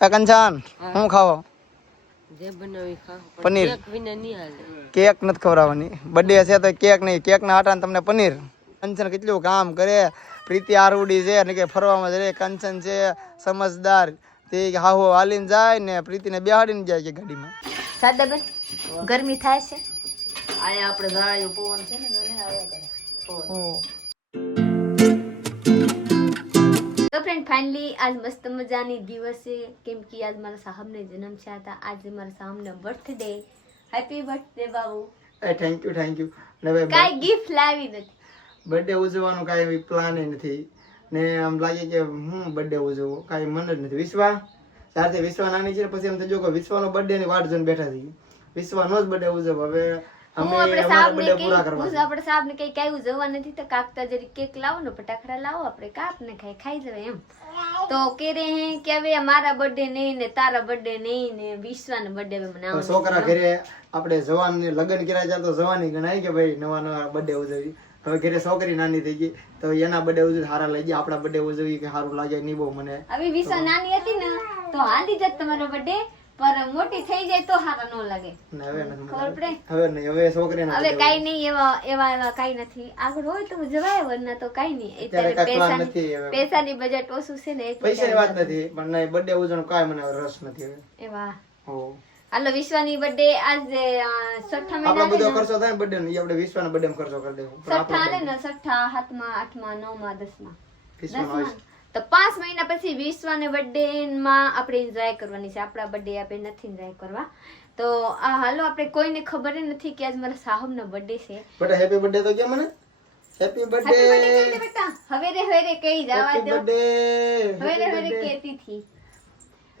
કંચન હું ખાવો પનીર કેક નથી ખવડાવવાની બર્થડે છે તો કેક નહીં કેક ના આટા તમને પનીર કંચન કેટલું કામ કરે પ્રીતિ આરવડી છે અને કે ફરવામાં જરે કંચન છે સમજદાર તે હાહો હાલીને જાય ને પ્રીતિને બેહાડીને જાય કે ગાડીમાં સાદાબેન ગરમી થાય છે આયા આપણે ઝાડાયું પવન છે ને આવ્યા કરે તો ફ્રેન્ડ ફાઇનલી આજ મસ્ત મજાની દિવસ છે કેમ કે આજ મારા સાહબને જન્મ છે હતા આજે મારા સાહબનો બર્થડે હેપી બર્થડે બાબુ થેન્ક યુ ને ભાઈ કાઈ ગિફ્ટ લાવી નથી બર્થડે ઉજવવાનું કાંઈ પ્લાન નથી ને આમ લાગે કે હું બર્થડે ઉજવવો કાંઈ મન જ નથી વિશ્વા ત્યારથી વિશ્વા નાની છે પછી એમ થયું કે વિશ્વાનો બર્થડે ની વાટ જોઈને બેઠા થઈ વિશ્વાનો જ બર્થડે ઉજવ હવે આપણે સાહેબને કઈ ઉજવવા નથી તો કાપતા જરી કેક લાવો ને ફટાકડા લાવો આપણે કાપ ને ખાઈ જવાય એમ તો કે રહે હે કે હવે અમારા બર્થડે નહીં ને તારા બર્થડે નહીં ને વિશ્વાના બર્થડે મનાવો છોકરા ઘરે આપણે જવાન લગ્ન કર્યા ત્યારે તો જવાની ગણાય કે ભાઈ નવા બર્થડે ઉજવી હવે ઘરે છોકરી નાની થઈ ગઈ તો એના બર્થડે ઉજવી સારા લઈ ગયા આપણા બર્થડે ઉજવી કે સારું લાગે નહીં બહુ મને હવે વિશ્વા નાની હતી ને તો હાલી જત તમારો બર્થડે પર મોટી થઈ જાય તો સારા ન લાગે ખબર પડે હવે છોકરી હવે કઈ નહીં એવા કઈ નથી આગળ હોય તો જવાય વરના તો કઈ નહીં પૈસાની બજેટ ઓછું છે ને પૈસાની વાત નથી પણ બર્થડે ઉજવવાનો કાઈ મને રસ નથી એવા હાલો વિશ્વાની બર્થડે આજે 6 મહિના બધો ખર્ચો થાય બર્થડે નો આપણે વિશ્વાના બર્થડે માં ખર્ચો કરી દેવો 6 આલે ને 6 7માં 8માં 9માં 10માં તો 5 મહિના પછી વિશ્વાને બર્થડે માં આપણે એન્જોય કરવાની છે આપણા બર્થડે આપણે નથી એન્જોય કરવા તો આ હાલો આપણે કોઈને ખબર નથી કે આજ મારા સાહબનો બર્થડે છે બેટા હેપી બર્થડે તો કે મને હેપી બર્થડે બેટા હવે કઈ જવા દો હવે કહેતી થી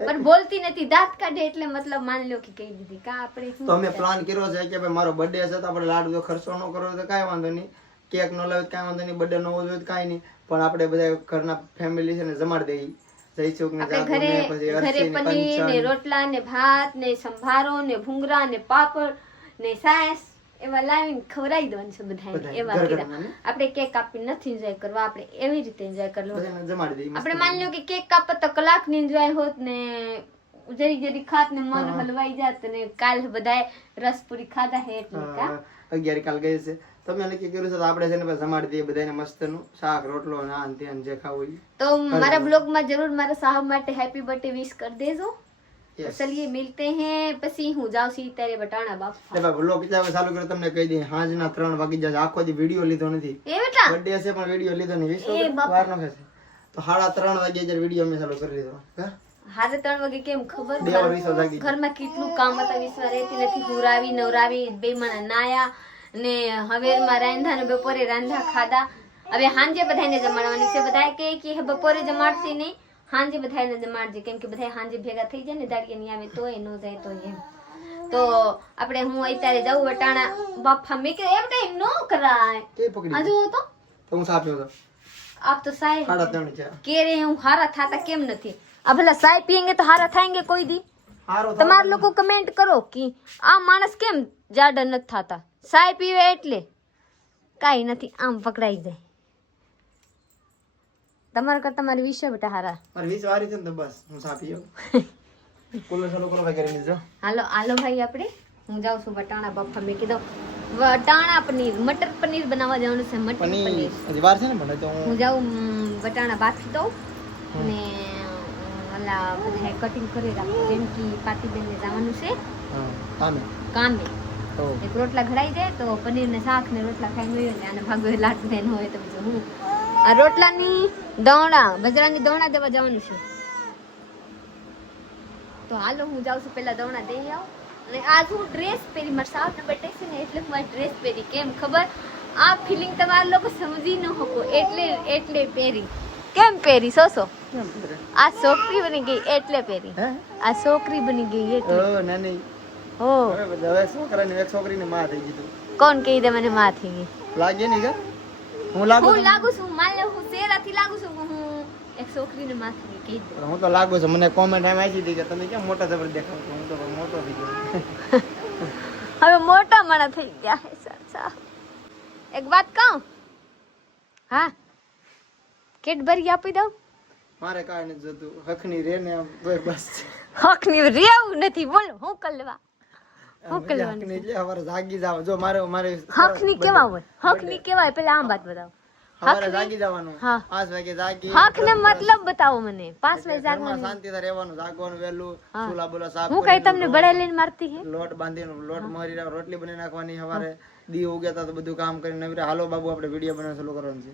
પણ બોલતી નથી દાંત કાઢે એટલે મતલબ માન લ્યો કે કહી દીધી કા આપણે તો અમે પ્લાન કર્યો છે કે ભાઈ મારો બર્થડે છે તો આપણે લાડુ ખર્ચો ન કરવો તો કાઈ વાંધો નહીં કેક નો લાવે કાઈ વાંધો નહીં બર્થડે નો હોય તો કાઈ નહીં પણ આપણે બધા ઘરના ફેમિલી છે ને જમાડી દઈએ જયસુખ ને જાગુ ને પછી ઘરે પનીર ને રોટલા ને ભાત ને સંભારો ને ભૂંગરા ને પાપડ ને સાસ એવા લાવીને ખવડાવી દેવાનું છે બધાને એવા કર્યા આપણે કેક કાપી નથી એન્જોય કરવા આપણે એવી રીતે એન્જોય કરવું આપણે માની લો કે કેક કાપત તો કલાક ની એન્જોય હોત ને જરી ખાત ને મન હલવાઈ જાત ને કાલ બધાએ રસપુરી ખાધા હે એટલે કા 11 કાલ ગઈ છે તમે નક્કી કર્યું છે તો આપણે છે ને જમાડી દઈએ બધાને મસ્ત નું શાક રોટલો નાન તેન જે ખાવું તો મારા બ્લોગ માં જરૂર મારા સાહબ માટે હેપી બર્થડે વિશ કરી દેજો ચलिए मिलते हैं પછી હું જાઉં છું ત્યારે બટાણા બાપ લે બાબા બ્લોગ ચાલુ કર્યો તમને કહી દે હાંજના 3 વાગી જાય આખો દી વિડિયો લીધો નથી એ બેટા બર્થડે છે પણ વિડિયો લીધો નહીં વાર નો છે તો 3:30 વાગે જર વિડિયો મે ચાલુ કરી લીધો હા 3:30 વાગે કેમ ખબર ઘરમાં કેટલું કામ હતા વિશ્વા રહેતી નથી હુરાવી નવરાવી બેમાના નાયા ને હવેરમાં રાંધા ને બપોરે રાંધા ખાધા હવે હાંજે બધાને જમાડવાની છે બધા કે બપોરે જમાડતી નહીં હાંજે બધાને જમાડજે કેમ કે બધા હાંજે ભેગા થઈ જાય ને દાડિયા નહીં આવે તોય ન જાય તો એમ તો આપણે હું અત્યારે જાઉં વટાણા બાફા મેં કે એમ કઈ નો કરાય આ જો તો હું સાપ્યો તો આપ તો સાહેબ 3:30 છે કે રે હું હારા થાતા કેમ નથી આ ભલા સાહેબ પીએંગે તો હારા થાएंगे કોઈ દી તમાર લોકો કમેન્ટ કરો કે આ માણસ કેમ જાડા ન થાતા સાહેબ પીવે એટલે કાઈ નથી આમ પકડાઈ જાય તમારા કરતા મારી વિશે બેટા હારા મારી વિશે વારી છે ને તો બસ હું સાપીયો કોલો ચાલુ કરો ભાઈ કરી લેજો હાલો ભાઈ આપણે હું જાઉં છું વટાણા બફા મેં કીધું વટાણા પનીર મટર પનીર બનાવવા જવાનું છે મટર પનીર હજી વાર છે ને મને તો હું જાઉં વટાણા બાફી દઉં અને ઓલા બધા કટિંગ કરી રાખું કેમ કે પાટીબેન ને જવાનું છે કામે એક રોટલા ઘડાઈ જાય તો પનીર ને શાક ને રોટલા ખાઈ ગયો ને આને ભાગો લાટ બેન હોય તો બીજું હું આ રોટલાની દોણા બજરાની દોણા દેવા જવાનું છે તો હાલો હું જાઉં છું પેલા દોણા દઈ આવું અને આજ હું ડ્રેસ પહેરી મારા સાવના બર્થડે છે ને એટલે હું આ ડ્રેસ પહેરી કેમ ખબર આ ફિલિંગ તમારા લોકો સમજી ન શકો એટલે પહેરી કેમ પહેરી સોસો આ છોકરી બની ગઈ એટલે પહેરી આ છોકરી બની ગઈ એટલે ઓ નાની ઓ હવે છોકરીની માં થઈ ગઈ તું કોણ કહી દે મને માં થઈ ગઈ લાગે નહીં કે હું લાગુ છું માન લે હું શેરાથી લાગુ છું હું એક છોકરીને માં થઈ ગઈ કહી દે હું તો લાગુ છું મને કોમેન્ટ એમ આવી હતી કે તમે કેમ મોટા જબર દેખાવ છો હું તો મોટો થઈ ગયો હવે મોટા માણા થઈ ગયા હે સાચા એક વાત કહું હા કેડબરી આપી દઉં મારે કાંઈ નથી જોતું હકની રે ને આમ તોય બસ હક ની રેવું નથી બોલો હું કરવા હું કરવાનું હકની એટલે હવારે જાગી જાવ જો મારે હક ની કેવા હોય હક ની કેવાય પેલા આમ વાત બતાવો હવારે જાગી જવાનું હા. 5 વાગે જાગી હક ને મતલબ બતાવો મને 5 વાગે ઘરમાં શાંતિથી રહેવાનું જાગવાનું વહેલું ચૂલા બોલા સાફ હું કઈ તમને બળેલીને મારતી હે લોટ બાંધીને લોટ મરી રોટલી બનાવી નાખવાની સવારે દી ઉગ્યા તો બધું કામ કરીને નવીરા હાલો બાબુ આપણે વિડીયો બનાવવાનું ચાલુ કરવાનું છે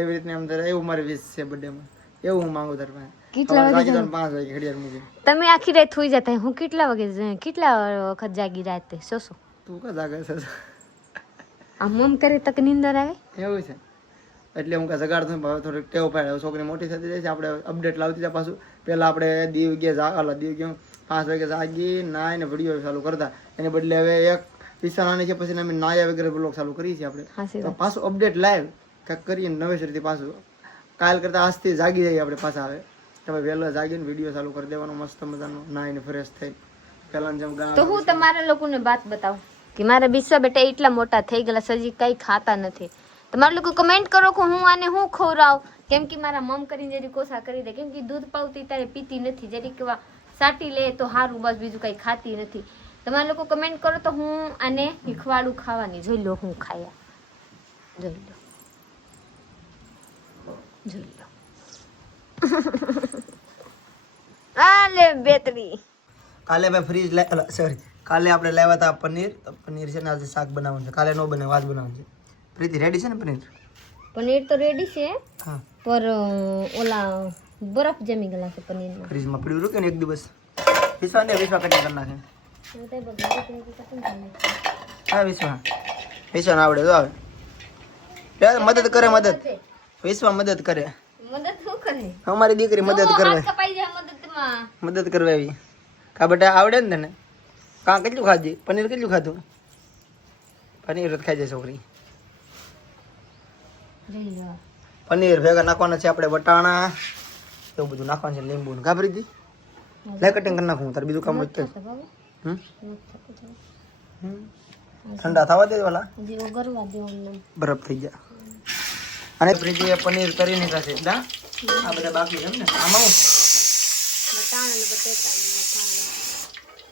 એવી રીતના એમ એવું મારી વિશ છે બર્થડે માં એવું હું માંગુ તાર પાસે કેટલા વાગે 5 વાગે ઘડિયાળ મૂકી તમે આખી રાત સુઈ જતા હું કેટલા વાગે કેટલા વખત જાગી રાતે સોસો તું કા જાગે છે આમ મમ કરે તક નીંદર આવે એવું છે એટલે હું કાંઈ જગાડતો થોડીક ટેવ પાડે છોકરી મોટી થતી જાય છે આપણે અપડેટ લાવતી જાય પાછું પહેલાં આપણે દીવ ગયા દીવ ગયો 5 વાગે જાગી નાઈને વિડીયો ચાલુ કરતા એને બદલે હવે એક વિસાણાની છે પછી અમે નાયા વગેરે બ્લોગ ચાલુ કરીએ છીએ આપણે તો પાછું અપડેટ લાઈવ કાંઈક કરીએ નવેસરથી પાછું કાલ કરતાં આજથી જાગી જઈએ આપણે પાછા આવે તમે વહેલા જાગીને વિડીયો ચાલુ કરી દેવાનો મસ્ત મજાનો નાઈને ફ્રેશ થઈ પહેલાં જેમ તો હું તમારા લોકોને વાત બતાવું કે મારા બિસ્વા બેટા એટલા મોટા થઈ ગયેલા સજી કઈ ખાતા નથી તમારા લોકો કમેન્ટ કરો કે હું આને હું ખવડાવ કેમ કે મારા મમ કરીને જરી કોસા કરી દે કેમ કે દૂધ પાવતી ત્યારે પીતી નથી જરી કેવા સાટી લે તો હારું બસ બીજું કઈ ખાતી નથી તમારા લોકો કમેન્ટ કરો તો હું આને શીખવાડું ખાવાની જોઈ લો હું ખાયા જોઈ લો જોઈ લો આલે બેતરી કાલે મેં ફ્રીજ સોરી કાલે આપણે લાવ્યા હતા પનીર તો પનીર છે ને આજે શાક બનાવવાનું છે કાલે નો બનાવ આજ બનાવવાનું છે પ્રીતિ રેડી છે ને પનીર તો રેડી છે હા પર ઓલા બરફ જમી ગયેલા છે પનીરમાં ફ્રીજમાં પડ્યું રૂકે ને એક દિવસ વિશ્વા કટિંગ કરી નાખે હા વિશ્વા આવડે તો આવે મદદ કરે વિશ્વા મદદ કરે મદદ શું કરે અમારી દીકરી મદદ કરે કપાઈ જાય મદદમાં મદદ કરવા આવી કા બેટા આવડે ને તને કાં કેટલું ખાધી પનીર કેટલું ખાધું પનીર જ ખાઈ જાય છોકરી પનીર ભેગા નાખવાના છે આપણે વટાણા એવું બધું નાખવાનું છે લીંબુ ને ગાભરી દી લે કટિંગ કરી નાખું તારે બીજું કામ હોય તો ઠંડા થવા દે વાલા બરફ થઈ ગયા અને પ્રીતિએ પનીર કરી નાખ્યા છે દા આ બધા બાકી છે ને આમાં હું બટાણા ને બટેટા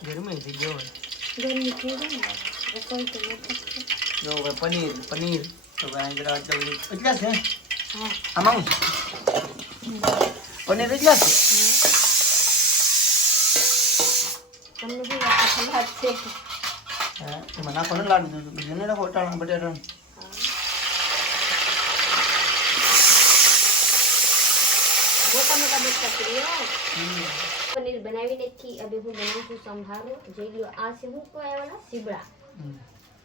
ગરમી થઈ ગયો ગરમી થઈ ગઈ રસોઈ તો નથી જો ભાઈ પનીર તો ભાઈ જરા કેટલા છે હા આમાં હું પનીર કેટલા છે તમને બી વાત છે હા એમાં નાખવાનું લાડુ દઉં બીજું ને નાખો વટાણા બટેટા પનીર બનાવી નાખી હવે હું બનાવું છું સંભારો જોઈ લો આ છે હું કહેવાય વાળા સીબડા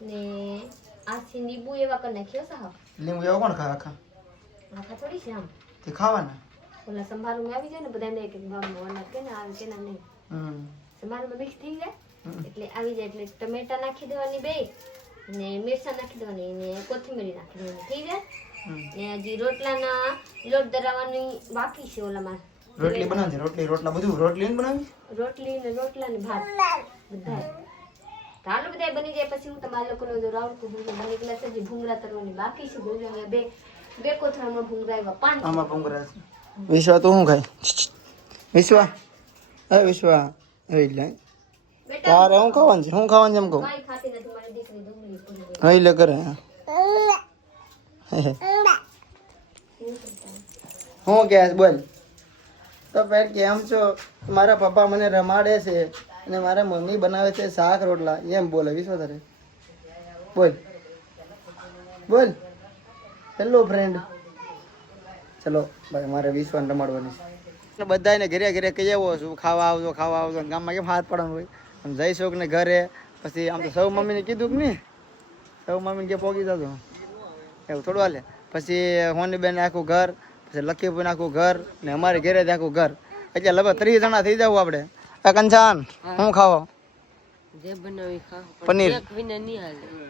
ને આ છે લીંબુ એવા કરી નાખ્યો સાહેબ લીંબુ એવો કોણ ખાય આખા આખા થોડી છે આમ તે ખાવાના ઓલા સંભારોમાં આવી જાય ને બધાને એક એક ભાગમાં ઓલા કે ના આવે કે ના નહીં સંભારોમાં મિક્સ થઈ જાય એટલે આવી જાય એટલે ટમેટા નાખી દેવાની બે ને મિરચા નાખી દેવાની ને કોથમીર નાખી દેવાની થઈ જાય ને હજી રોટલાના લોટ દરાવવાની બાકી છે ઓલામાં રોટલી બનાવજે રોટલા બધું રોટલી ને બનાવી રોટલી ને રોટલા ને ભાત બધા ચાલો બધા બની જાય પછી હું તમારા લોકોને જો રાવડું ભૂંગળા બની ગયેલા છે જે ભૂંગળા તરવાની બાકી છે ભૂંગળા બે કોથળામાં ભૂંગળા એવા 5 આમાં ભૂંગળા છે વિશ્વા તો શું ખાય વિશ્વા વિશ્વા એટલે તારે શું ખાવાનું છે શું ખાવાનું છે એમ કહું કાઈ ખાતી નથી મારી દીકરી ડુંગળી પૂરી હા એટલે કરે હું કે બોલ તો ભાઈ કેમ છો મારા પપ્પા મને રમાડે છે અને મારા મમ્મી બનાવે છે શાક રોટલા એમ બોલે વિશ્વા તારે બોલ હેલો ફ્રેન્ડ ચલો ભાઈ મારે વિશ્વાને રમાડવાની છે બધાને ઘરે ઘરે કહી આવો છું ખાવા આવજો ગામમાં કેમ હાથ પડવાનું હોય આમ જઈશોક ને ઘરે પછી આમ તો સૌ મમ્મીને કીધું કે નહીં સૌ મમ્મીને કે પોગી જતો એવું થોડું હાલે પછી હોની બેન આખું ઘર પછી લખીભાઈ આખું ઘર ને અમારે ઘરે આખું ઘર એટલે લગભગ 30 જણા થઈ જવું આપણે કંચાન શું ખાવો પનીર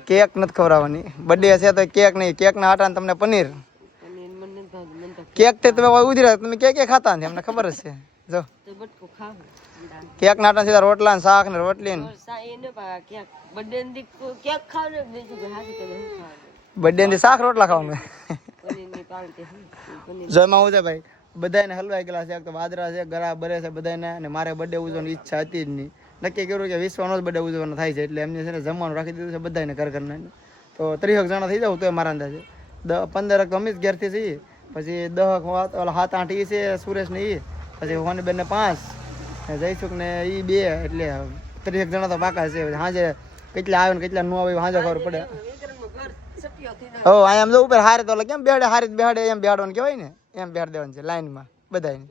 કેક નથી ખવડાવવાની બર્થડે છે તો કેક નહીં કેક ના આટા તમને પનીર કેક તે તમે ઉધરા તમે કે ખાતા નથી અમને ખબર જ છે જો કેક ના આટા સીધા રોટલા ને શાક ને રોટલી ને બર્થડે ની શાક રોટલા ખાવાનું જો એમાં હું છે ભાઈ બધાને હલવાઈ ગયેલા છે, તો વાદરા છે, ગળા બરે છે બધાને, અને મારે બર્થડે ઉજવવાની ઈચ્છા હતી જ નહીં. નક્કી કર્યું કે વિશ્વનો જ બર્થડે ઉજવવાનો થાય છે, એટલે એમને છે ને જમવાનું રાખી દીધું છે બધાને ઘરના. તો 30 જણા થઈ જાવ તો મારા અંદાજે 15 તો અમે જ ઘેરથી છીએ, પછી 10 7-8 ઈ છે સુરેશ ને ઈ, પછી હોની બેન ને 5, જયસુખ ને ઈ 2, એટલે 30 જણા તો પાકા છે. સાંજે કેટલા આવે ને કેટલા ન આવે સાંજે ખબર પડે. અહીંયા આમ જો ઉપર હારે તો કેમ બેહાડે, હારી બેહાડે એમ બેહાડવાનું કહેવાય ને, એમ બેહાડ દેવાનું છે લાઈનમાં બધાને.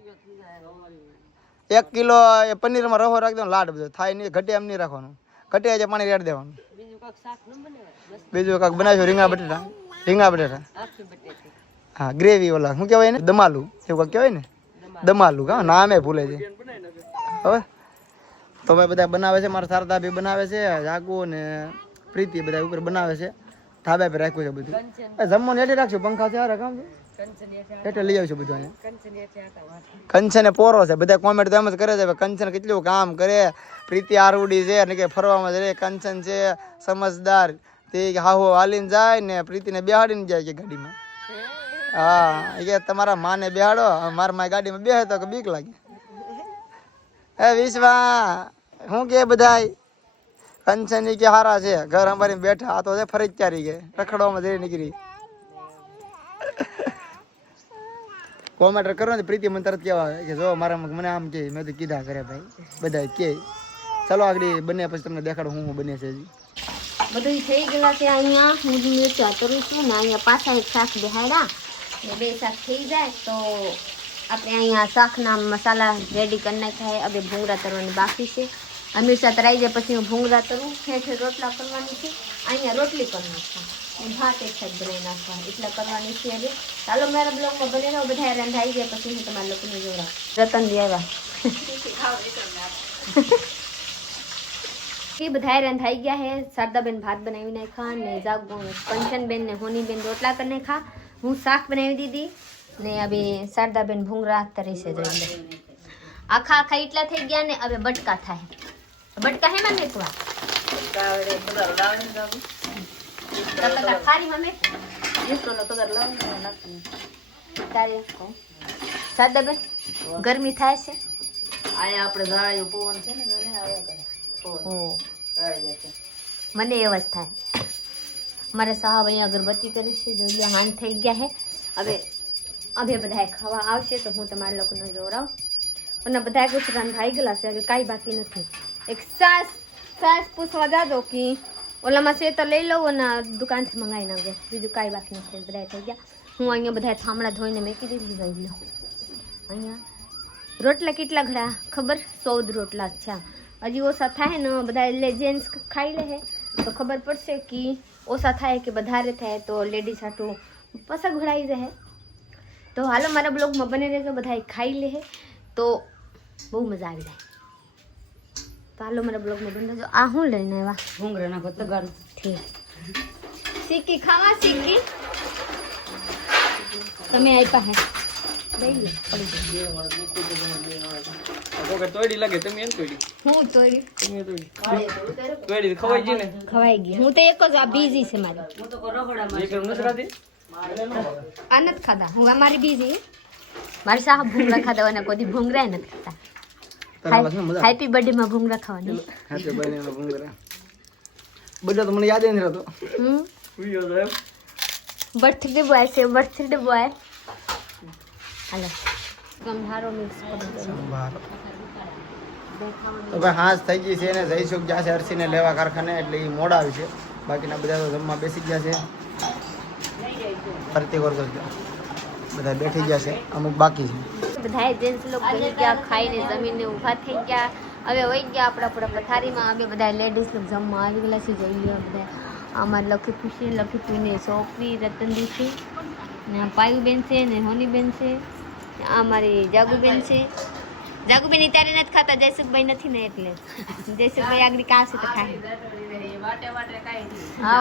1 કિલો પનીરમાં રવો રાખી દો, લાડ બધો થાય નહીં, ઘટે એમ નહીં રાખવાનું, ઘટે છે પાણી રેડ દેવાનું. બીજું કાંક બનાવજો, રીંગણા બટેટા, હા ગ્રેવી, ઓલા શું કહેવાય ને, દમાલુ એવું કાંક કહેવાય ને, દમાલુ કા નામે ભૂલે છે હવે. તો ભાઈ બધા બનાવે છે, મારા શારદા બી બનાવે છે, જાગુ ને પ્રીતિ બધા ઉપર બનાવે છે, ધાબા પર રાખ્યું છે બધું. જમવાનું હેઠે રાખશું, પંખા છે હારે કામ હેઠે લઈ આવશું બધું. અહીંયા કંચન પોરો છે, બધા કોમેન્ટ તો એમ જ કરે છે કંચન કેટલું કામ કરે, પ્રીતિ આરવડી છે અને કે ફરવામાં જ કંચન છે સમજદાર, તે હાહુ હાલીને જાય ને પ્રીતિને બેહાડીને જાય કે ગાડીમાં. હા એ કે તમારા માને બેહાડો, મારા મારી ગાડીમાં બેહે તો કે બીક લાગે. એ વિશ્વા શું કે બધાય કંચન કે હારા છે, ઘર અમારી બેઠા, આ તો છે ફરજિયારી કે રખડવામાં જઈ નીકળી. કોમેન્ટ કરો ને પ્રીતિ મને તરત કેવા કે જો મારા મને આમ કે, મેં તો કીધા કરે ભાઈ બધા કે. ચાલો આગળ બને પછી તમને દેખાડો હું બને છે. હજી બધું થઈ ગયેલા છે. અહીંયા હું મિરચા કરું છું ને અહીંયા પાછા એક શાક બેહાડા ને 2 શાક થઈ જાય તો આપણે અહીંયા શાકના મસાલા રેડી કરી નાખ્યા. હવે ભૂંગળા તરવાની બાકી છે. આ મિરચા તરાઈ જાય પછી હું ભૂંગળા તરું, ઠેઠ રોટલા કરવાની છે, અહીંયા રોટલી કરી નાખવા, ભાત એક સાઈડ બનાવી નાખવા, એટલા કરવાની છે. હવે ચાલો મારા બ્લોગમાં બને રહો, બધા રંધાઈ જાય પછી હું તમારા લોકોને જોડા. રતન દી આવ્યા એ બધા રંધાઈ ગયા હે. શારદાબેન ભાત બનાવી નાખ્યા ને કંચનબેન ને હોનીબેન રોટલા કરી નાખ્યા, હું શાક બનાવી દીધી ને હવે શારદાબેન ભૂંગળા તરે છે. આખા એટલા થઈ ગયા ને હવે બટકા થાય. બટકા હે મને એકવાર ખારી મમ્મી શારદાબેન ગરમી થાય છે. આયા આપણે ઝાડિયું પવન છે ને મને એવા જ થાય. મારા સાહેબ અહીંયા અગરબત્તી કરે છે, જોઈએ હાન થઈ ગયા હે. હવે બધા ખાવા આવશે તો હું તમારા લોકોને જોડાવ. અને બધા કુછ રંધાઈ ગયેલા છે, હવે કાંઈ બાકી નથી. એક સાસ પૂછવા જાજો કે ઓલામાં છે તો લઈ લઉં અને દુકાનથી મંગાવી નાખજો, બીજું કાંઈ બાકી નથી. બધા થઈ ગયા. હું અહીંયા બધા થાંભળા ધોઈને મેકી દીધી જોઈ લો. અહીંયા રોટલા કેટલા ઘડા ખબર? 14 રોટલા છે. હજી ઓછા થાય ને બધા એટલે જેન્ટ્સ ખાઈ લે તો ખબર પડશે કે ઓછા થાય કે વધારે થાય તો લેડીઝ હાટું પસા ઘડાઈ જાય. તો હાલો મારા બ્લોગમાં બને રહેજો, બધા ખાઈ લે તો બહુ મજા આવી જાય. તો હાલો મારા બ્લોગમાં બને રહેજો. આ હું લઈને આવ્યા ભૂંગળાના ભતગાર ઠીક સિક્કી ખાવા સિક્કી તમે આપ્યા હે લઈ લે પડી તોડી લાગે તમે એમ તોડી હું તોડી તોડી ખવાઈ ગઈ ને ખવાઈ ગઈ. હું તો એક જ આ બીજી છે મારી. હું તો રગડામાં આ નથી ખાધા હું, અમારી બીજી મારી સાહેબ ભૂંગળા ખાધા અને કોઈ ભૂંગળા નથી ખાતા. હેપી બર્થડે માં ભૂંગળા ખાવાની. હેપી બર્થડે માં ભૂંગળા બધા તો મને યાદ નથી રહેતો. બર્થડે બોય છે, બર્થડે બોય. હાલો સંભારો મિક્સ કરી દો. તો ભાઈ હાંસ થઈ ગઈ છે ને જયસુખ ગયા છે અરસીને લેવા કારખાને, એટલે એ મોડા આવી છે. બાકીના બધા તો જમવા બેસી ગયા છે. ફરતી વર્ગ બધા બેઠી ગયા છે, અમુક બાકી છે. બધા જેન્ટ્સ લોકો બેસી ગયા, ખાઈને જમીને ઊભા થઈ ગયા. હવે વહી ગયા આપણા પથારીમાં. હવે બધા લેડીઝ લોકો જમવા આવી ગયેલા છે. જોઈ લો બધા. આમાં લખી ખુશી, લખી પીને સોફી, રતનદી છે ને પાયુબેન છે ને હોનીબેન છે. આ મારી જાગુબેન છે. જાગુબેન ત્યારે નથી ખાતા, જયસુખભાઈ નથી ને એટલે જયસુખભાઈ આગળ કાં છે તો ખાય. હા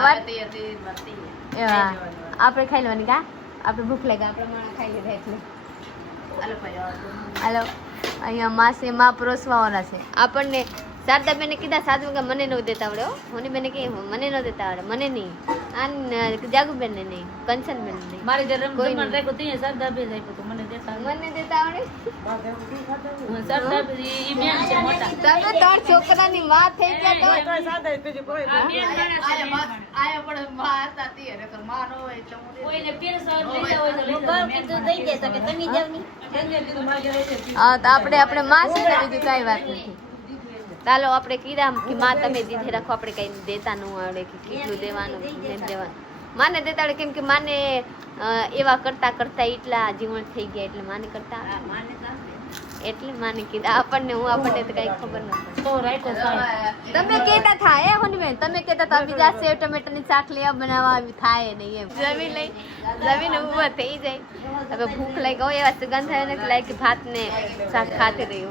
આપણે ખાઈ લેવાની કા, આપણે ભૂખ લાગે આપણે માણસ ખાઈ લીધા એટલે. હાલો અહીંયા માં છે, માં પરોસવાવાળા છે આપણને. શારદા બેને કીધા સાધુ કે મને ન દેતા આવડે હો. હોની બેને કે મને ન દેતા આવડે, મને નહીં. આન જાગુબેન ને નહીં, કંચનબેન ને નહીં. મારે જે કોઈ રમઝાન રાખ્યું તે સરદાર બે રાખ્યું તો મને દેતા મને દેતા આવડે. સરદાર ઈ બેન છે મોટા. તમે ત્રણ છોકરાની માં થઈ ગયા તો આ બેન માણસ કોઈને પીરસવા લઈ જાવ હોય તો લઈ જાવ. હા તો આપણે માં છે ને બીજું કઈ વાત નથી. ચાલો આપણે કીધા કે માં તમે દીધે રાખો, આપણે કઈ દેતા ન આવડે કે કેટલું દેવાનું નહીં દેવાનું. માને દેતા આવડે કેમ કે માને એવા કરતા કરતા એટલા જીવન થઈ ગયા એટલે માને કરતા એટલે માને કીધા. આપણને તો કઈ ખબર ન પડે. તો રાખ્યો સાહેબ. તમે કેતા થાય એ હોનીબેન, તમે કેતા હતા બીજા સેવ ટમેટાની શાક લેવા બનાવવા થાય નહીં એમ. જમીન ઉભા થઈ જાય. હવે ભૂખ લાગી હોય એવા સુગંધ થાય ને લાગે ભાત ને શાક ખાતી રહી.